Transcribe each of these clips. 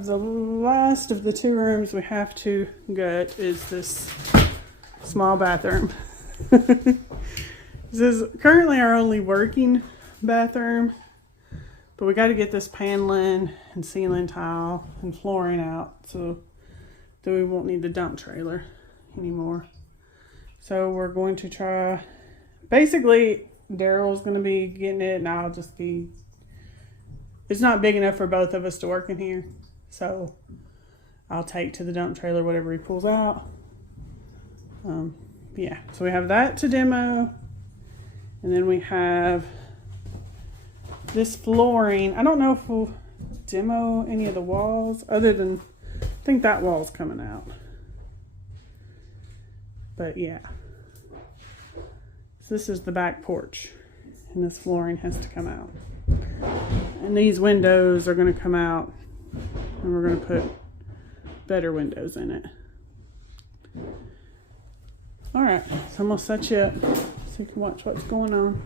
have the last of the 2 rooms we have to gut is this small bathroom. This is currently our only working bathroom, but we got to get this paneling and ceiling tile and flooring out so that we won't need the dump trailer anymore. So we're going to try, basically Daryl's going to be getting it and I'll just be, it's not big enough for both of us to work in here. So I'll take to the dump trailer whatever he pulls out. Yeah, so we have that to demo. And then we have this flooring. I don't know if we'll demo any of the walls other than, I think that wall's coming out. But yeah. So this is the back porch. And this flooring has to come out. And these windows are going to come out. And we're going to put better windows in it. Alright, so I'm going to set you up so you can watch what's going on.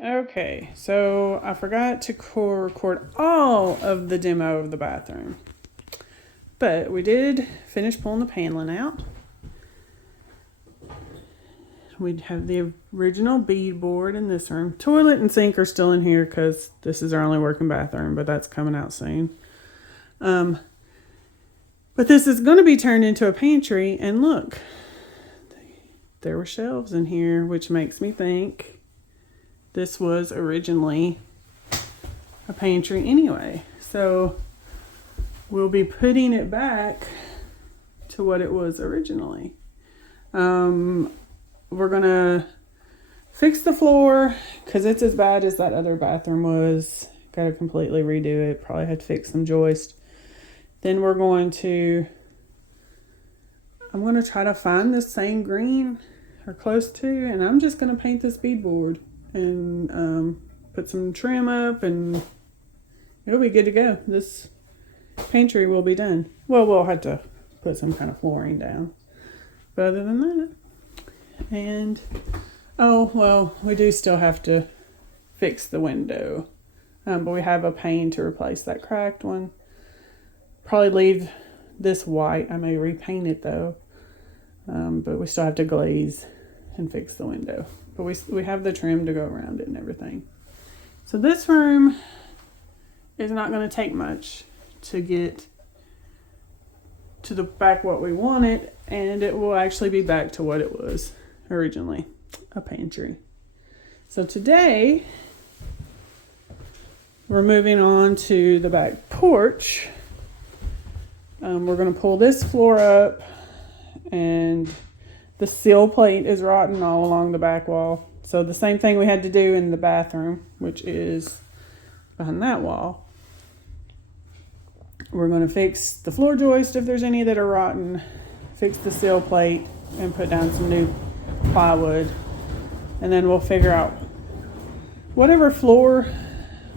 Okay, so I forgot to record all of the demo of the bathroom. But we did finish pulling the paneling out. We'd have the original beadboard in this room. Toilet and sink are still in here because this is our only working bathroom, but that's coming out soon. But this is going to be turned into a pantry, and look, there were shelves in here, which makes me think this was originally a pantry anyway. So we'll be putting it back to what it was originally. We're gonna fix the floor because it's as bad as that other bathroom was. Got to completely redo it. Probably had to fix some joist. Then I'm going to try to find the same green or close to, and I'm just going to paint this beadboard and put some trim up, and it'll be good to go. This pantry will be done. Well, we'll have to put some kind of flooring down. But other than that, and oh, well, we do still have to fix the window. But we have a pane to replace that cracked one. Probably leave this white. I may repaint it though. But we still have to glaze and fix the window. But we have the trim to go around it and everything. So this room is not going to take much to get to the back what we wanted, and it will actually be back to what it was originally, a pantry. So today we're moving on to the back porch. We're going to pull this floor up, and the sill plate is rotten all along the back wall. So the same thing we had to do in the bathroom, which is behind that wall. We're going to fix the floor joist if there's any that are rotten, fix the sill plate, and put down some new plywood. And then we'll figure out whatever floor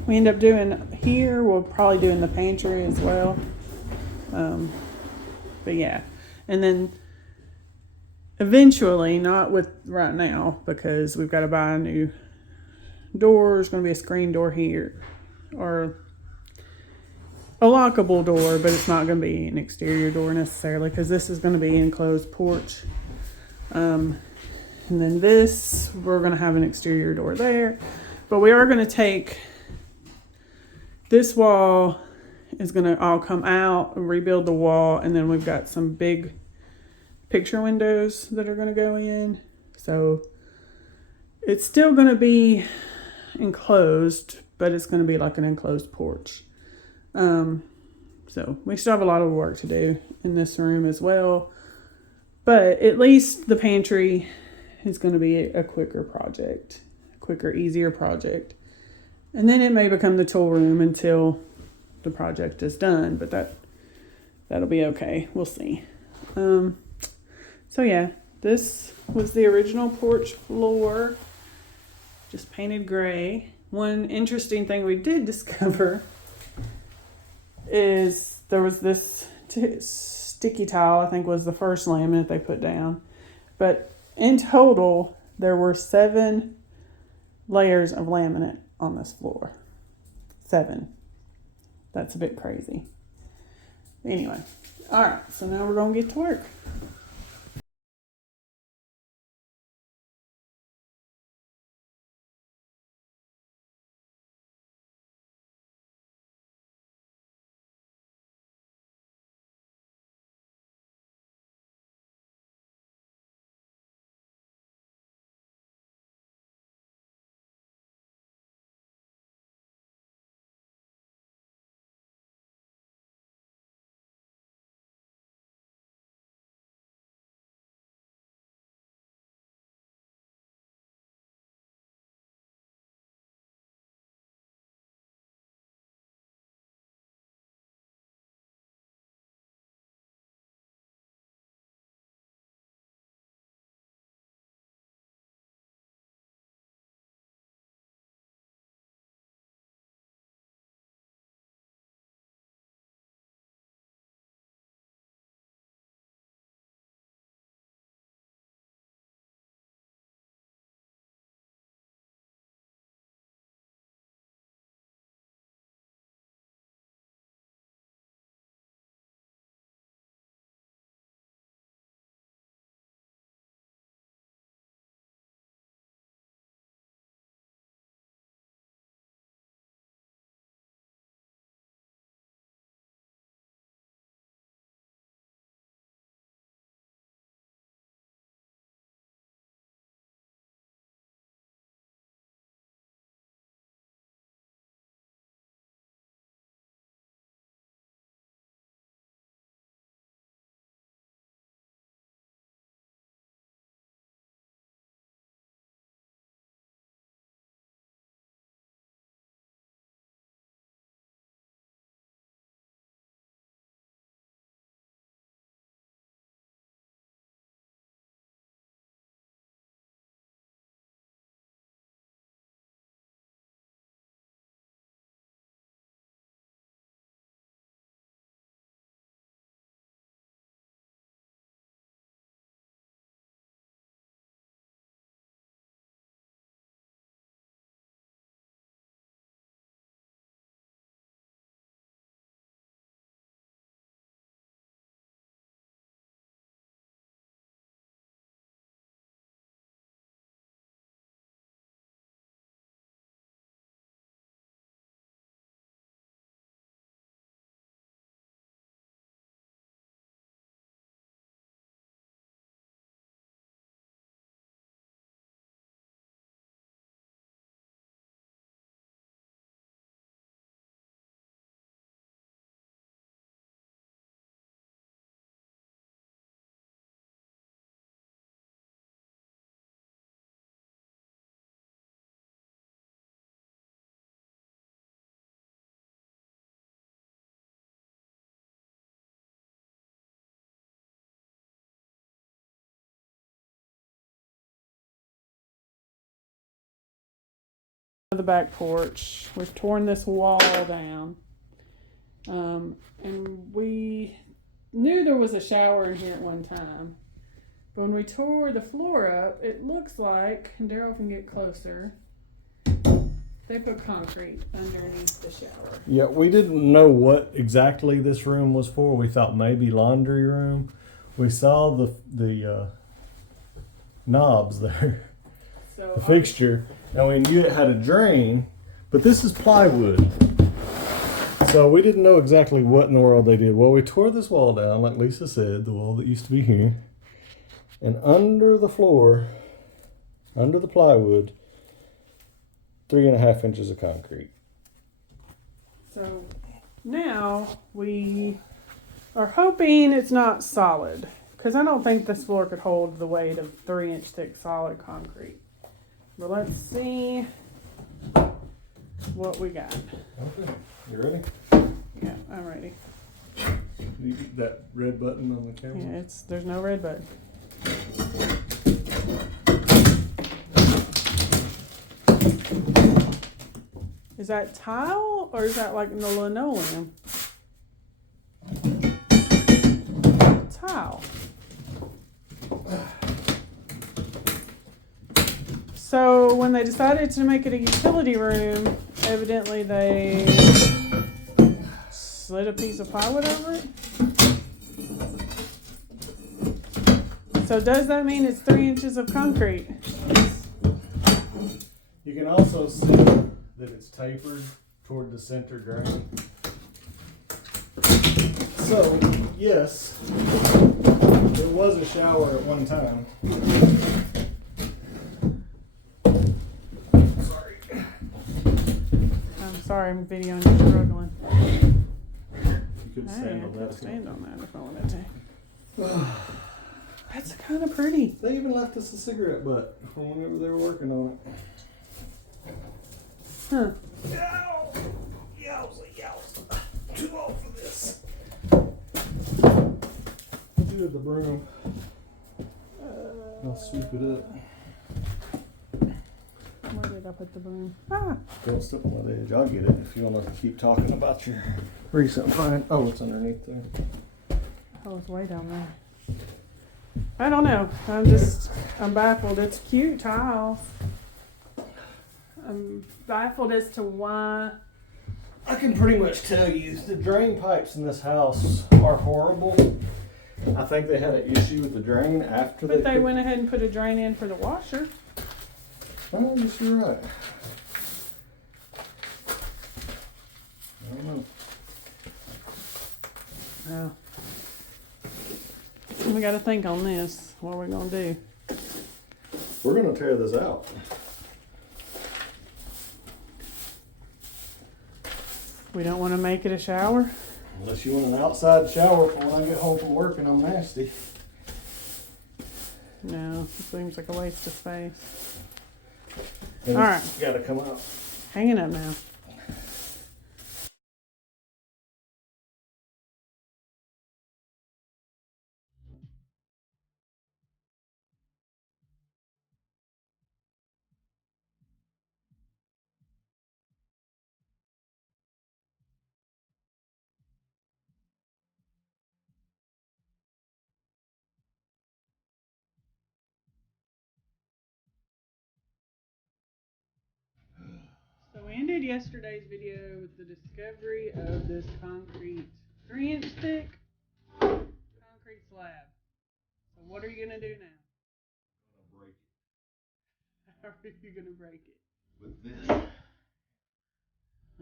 we end up doing here, we'll probably do in the pantry as well. But yeah, and then eventually, not with right now, because we've got to buy a new door. There's going to be a screen door here, or a lockable door, but it's not going to be an exterior door necessarily, because this is going to be an enclosed porch. And then this, we're going to have an exterior door there. But we are going to take, this wall is going to all come out and rebuild the wall. And then we've got some big picture windows that are going to go in. So it's still going to be enclosed, but it's going to be like an enclosed porch. So we still have a lot of work to do in this room as well. But at least the pantry is going to be a quicker project, quicker, easier project. And then it may become the tool room until the project is done, but that'll be okay. We'll see. So yeah, this was the original porch floor, just painted gray. One interesting thing we did discover is there was this sticky tile, I think was the first laminate they put down. But in total, there were 7 layers of laminate on this floor. 7. That's a bit crazy. Anyway, all right, so now we're going to get to work. The back porch. We've torn this wall down. And we knew there was a shower in here at one time. But when we tore the floor up, it looks like, and Daryl can get closer, they put concrete underneath the shower. Yeah, we didn't know what exactly this room was for. We thought maybe laundry room. We saw the knobs there, So the fixture, and we knew it had a drain, but this is plywood. So we didn't know exactly what in the world they did. Well, we tore this wall down, like Lisa said, the wall that used to be here. And under the floor, under the plywood, 3.5 inches of concrete. So now we are hoping it's not solid, because I don't think this floor could hold the weight of 3-inch thick solid concrete. But let's see what we got. Okay, you ready? Yeah, I'm ready. You get that red button on the camera? Yeah, there's no red button. Is that tile or is that like the linoleum? Tile. So when they decided to make it a utility room, evidently they slid a piece of plywood over it. So does that mean it's 3 inches of concrete? You can also see that it's tapered toward the center drain. So, yes, there was a shower at one time. Sorry. I'm sorry, I'm videoing you struggling. You could stand on I that. could stand on that if I wanted to. That's kind of pretty. They even left us a cigarette butt from whenever they were working on it. Huh. Yow! Yowza. Too old for this. Do the broom. I'll sweep it up. Where did I put the broom? Ah! Don't step on that edge. I'll get it if you want to keep talking about your recent find. Oh, it's underneath there. Oh, it's way down there. I don't know. I'm baffled. It's cute tiles. I'm baffled as to why. I can pretty much tell you the drain pipes in this house are horrible. I think they had an issue with the drain after But they went ahead and put a drain in for the washer. Oh, yes, you're right. I don't know. Oh. We got to think on this. What are we going to do? We're going to tear this out. We don't want to make it a shower. Unless you want an outside shower for when I get home from work and I'm nasty. No, it seems like a waste of space. And All right. It's got to come out. Hanging up now. So we ended yesterday's video with the discovery of this concrete 3-inch thick concrete slab. So what are you going to do now? I'm going to break it. How are you going to break it? With this.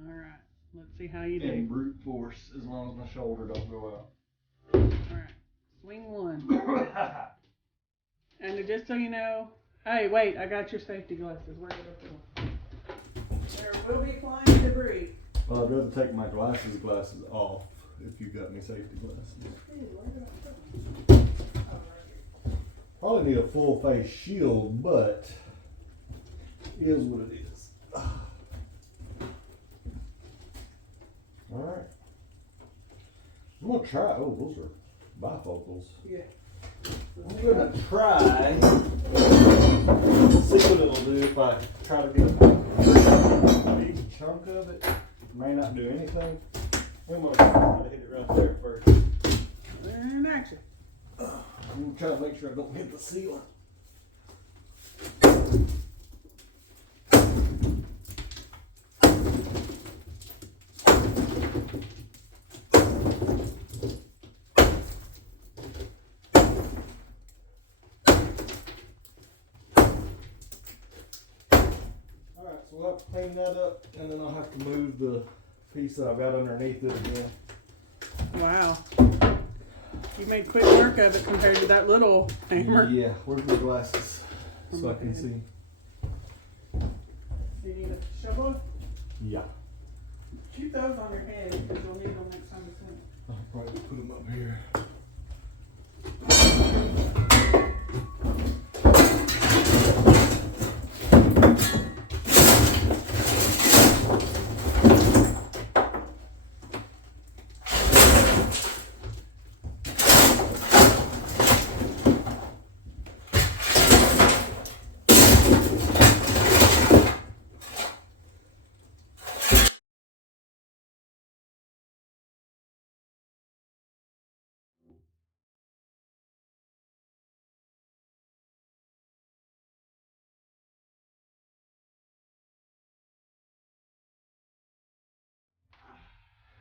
Alright, let's see how you do. And brute force as long as my shoulder don't go out. Alright, swing one. And just so you know, hey, wait, I got your safety glasses. Where did I put them? There will be flying debris. Well, I'd rather take my glasses off if you got any safety glasses. Probably need a full face shield, but it is what it is. Alright. I'm gonna try. Oh, those are bifocals. Yeah. I'm gonna try. See what it'll do if I try to get a big chunk of it. May not do anything. I'm gonna try to hit it right there first. And action. I'm gonna try to make sure I don't hit the ceiling. so we'll have to clean that up, and then I'll have to move the piece that I've got underneath it again. Wow. You made quick work of it compared to that little hammer. Yeah, where's my glasses so I can see? Do you need a shovel? Yeah. Keep those on your head because you'll need them next time you swim. I'll probably put them up here.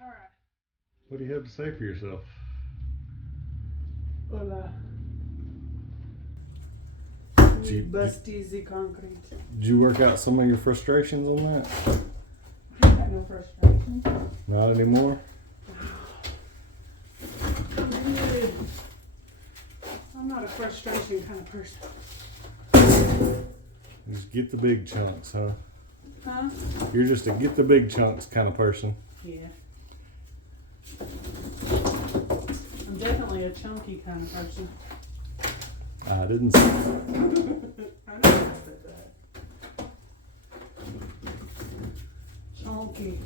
All right. What do you have to say for yourself? Hola. Bust easy concrete. Did you work out some of your frustrations on that? I got no frustration. Not anymore? I'm not a frustration kind of person. Just get the big chunks, huh? Huh? You're just a get the big chunks kind of person. Yeah. I'm definitely a chunky kind of person. I didn't say that. I know I said that. Chunky.